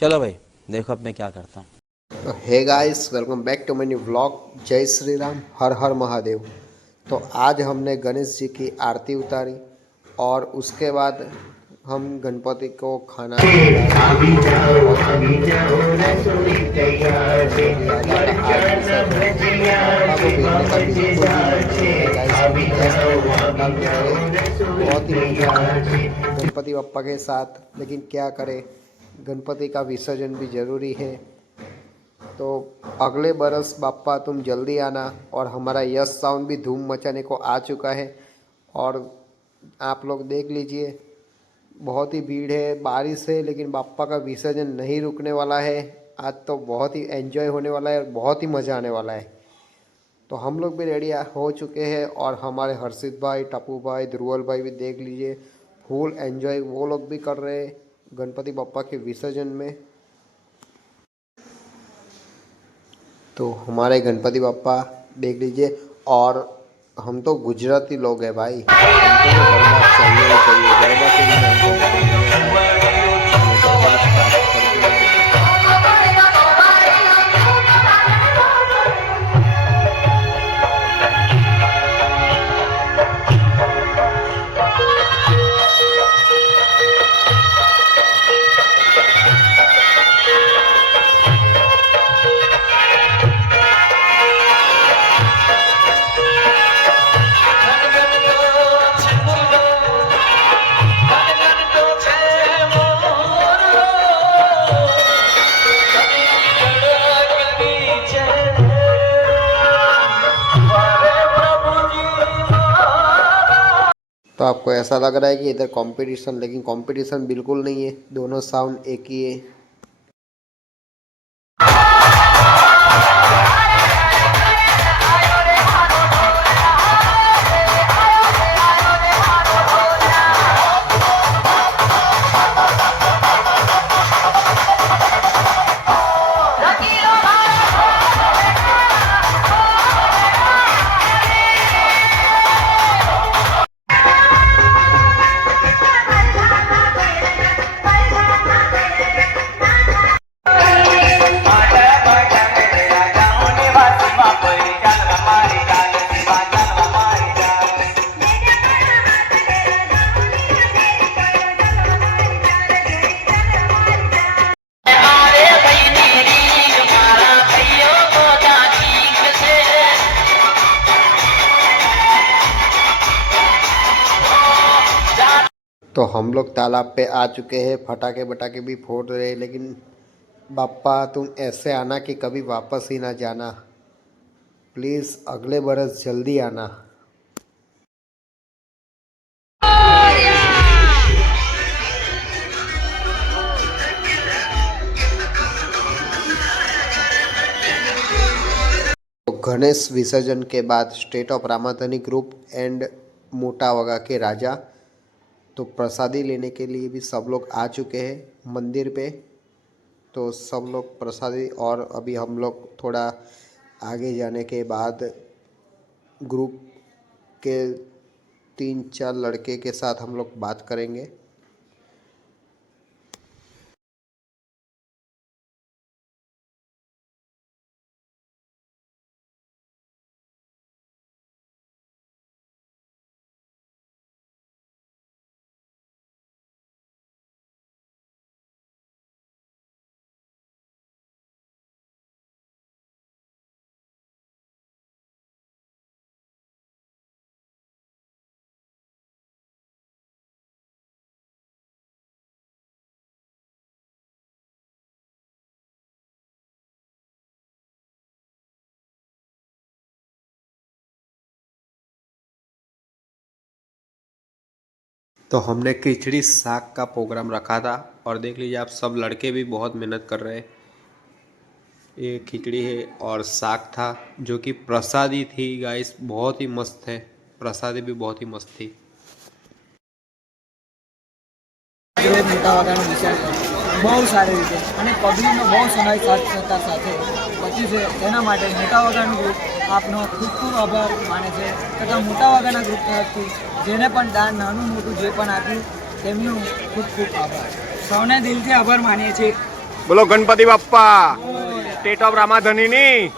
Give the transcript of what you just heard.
चलो भाई, देखो अब मैं क्या करता हूँ। Hey guys, welcome back to my new vlog. Jai Shri Ram, हर हर महादेव। तो आज हमने गणेश जी की आरती उतारी और उसके बाद हम गणपति को खाना बहुत ही मजा आया गणपति बप्पा के साथ। लेकिन क्या करें, गणपति का विसर्जन भी ज़रूरी है। तो अगले बरस बाप्पा तुम जल्दी आना। और हमारा यश साउंड भी धूम मचाने को आ चुका है। और आप लोग देख लीजिए, बहुत ही भीड़ है, बारिश है, लेकिन बाप्पा का विसर्जन नहीं रुकने वाला है। आज तो बहुत ही एंजॉय होने वाला है और बहुत ही मज़ा आने वाला है। तो हम लोग भी रेडी हो चुके हैं और हमारे हर्षित भाई, टप्पू भाई, ध्रुवल भाई भी देख लीजिए, फुल एंजॉय वो लोग भी कर रहे हैं गणपति बप्पा के विसर्जन में। तो हमारे गणपति बप्पा देख लीजिए। और हम तो गुजराती लोग हैं भाई, हमको तो गरबा चाहिए ही चाहिए। गरबा के बिना हमको गरबा स्टार्ट कर दिया है। तो आपको ऐसा लग रहा है कि इधर कंपटीशन, लेकिन कंपटीशन बिल्कुल नहीं है, दोनों साउंड एक ही है। तो हम लोग तालाब पे आ चुके हैं, फटाके बटाके भी फोड़ रहे हैं। लेकिन बाप्पा तुम ऐसे आना कि कभी वापस ही ना जाना, प्लीज़ अगले बरस जल्दी आना। तो गणेश विसर्जन के बाद स्टेट ऑफ रामाधनी ग्रुप एंड मोटा वगा के राजा तो प्रसादी लेने के लिए भी सब लोग आ चुके हैं मंदिर पे। तो सब लोग प्रसादी, और अभी हम लोग थोड़ा आगे जाने के बाद ग्रुप के 3-4 लड़के के साथ हम लोग बात करेंगे। तो हमने खिचड़ी साग का प्रोग्राम रखा था और देख लीजिए आप, सब लड़के भी बहुत मेहनत कर रहे हैं। ये खिचड़ी है और साग था, जो कि प्रसादी थी गाइस, बहुत ही मस्त है। प्रसादी भी बहुत ही मस्त थी। મોટા વાગાનો વિચાર બહુ સારી રીતે અને પબ્લિકનો બહુ સહાય સહકાર સાથે પચ્યું છે, તેના માટે મોટા વાગાનું ગ્રુપ આપનો ખૂબ ખૂબ આભાર માને છે તથા મોટા વાગાના ગ્રુપ તરફથી જેને પણ દાન નાનું મોટું જે પણ આપ્યું તેમનું ખૂબ ખૂબ આભાર. સૌને દિલથી આભાર માનીએ છીએ. બોલો ગણપતિ બાપ્પા સ્ટેટ ઓફ રામાધણીની